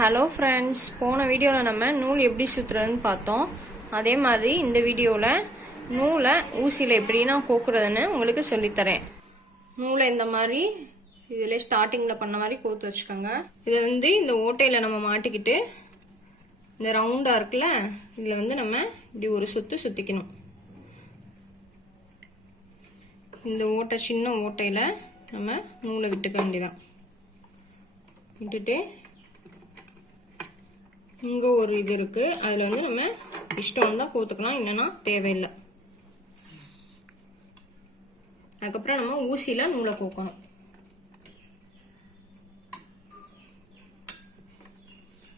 Hello friends, போன வீடியோவில் நம்ம நூல் எப்படி சுற்றுறதுன்னு பார்த்தோம். அதே மாதிரி இந்த வீடியோவில் நூலை ஊசியில் எப்படி நான் கோக்குறதுன்னு உங்களுக்கு சொல்லித்தரேன். நூலை இந்த மாதிரி இதில் ஸ்டார்டிங்கில் பண்ண மாதிரி கோத்து வச்சுக்கோங்க. இதை இந்த ஓட்டையில் நம்ம மாட்டிக்கிட்டு இந்த ரவுண்டாக இருக்குல்ல, இதில் நம்ம இப்படி ஒரு சுற்றிக்கணும். இந்த ஓட்டை சின்ன ஓட்டையில் நம்ம நூலை விட்டுக்க வேண்டியதான். விட்டுட்டு இங்கே ஒரு இது இருக்கு, அதில் நம்ம இஷ்டம் தான் கோத்துக்கலாம், இல்லைன்னா தேவையில்லை. அதுக்கப்புறம் நம்ம ஊசியில் நூலை கோக்கணும்.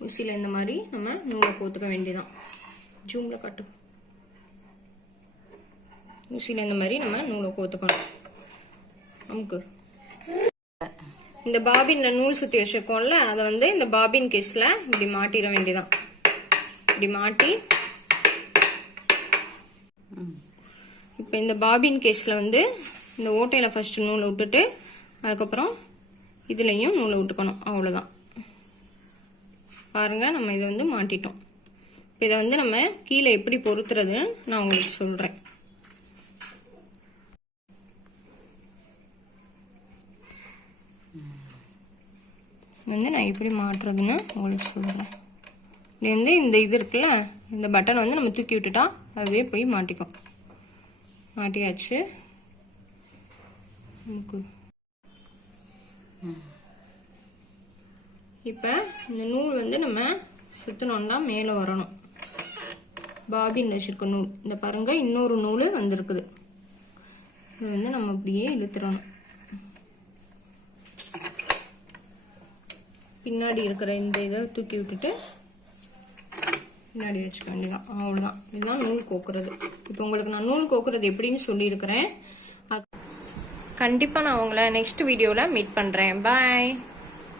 ஊசியில் இந்த மாதிரி நம்ம நூலை கோத்துக்க வேண்டியதான். ஜூமில் காட்டு. ஊசியில் இந்த மாதிரி நம்ம நூலை கோத்துக்கணும். நமக்கு இந்த பாபின்ல நூல் சுத்தி வச்சிருக்கோம்ல, அதை இந்த பாபின் கேஸ்ல இப்படி மாட்டிட வேண்டியதான். இப்படி மாட்டி இப்ப இந்த பாபின் கேஸ்ல இந்த ஓட்டையில ஃபர்ஸ்ட் நூலை விட்டுட்டு அதுக்கப்புறம் இதுலயும் நூலை விட்டுக்கணும். அவ்வளவுதான். பாருங்க, நம்ம இதை மாட்டிட்டோம். இதை நம்ம கீழே எப்படி பொருத்துறதுன்னு நான் உங்களுக்கு சொல்றேன். நான் எப்படி மாட்டுறதுன்னு உங்களுக்கு சொல்கிறேன். இது இந்த இது இருக்குல்ல, இந்த பட்டனை நம்ம தூக்கி விட்டுட்டா அதுவே போய் மாட்டிக்கும். மாட்டியாச்சு. இப்போ இந்த நூல் நம்ம சுற்றணும்னா மேலே வரணும். பாபின் வச்சிருக்க நூல் இந்த பாருங்க, இன்னொரு நூல் வந்திருக்குது. இது நம்ம அப்படியே இழுத்துறணும். பின்னாடி இருக்கிற இந்த இதை தூக்கி விட்டுட்டு பின்னாடி வச்சுக்க வேண்டியதான். அவ்வளோதான். இதுதான் நூல் கோக்குறது. இப்போ உங்களுக்கு நான் நூல் கோக்குறது எப்படின்னு சொல்லியிருக்கிறேன். கண்டிப்பாக நான் உங்களை நெக்ஸ்ட் வீடியோவில் மீட் பண்ணுறேன். பாய்.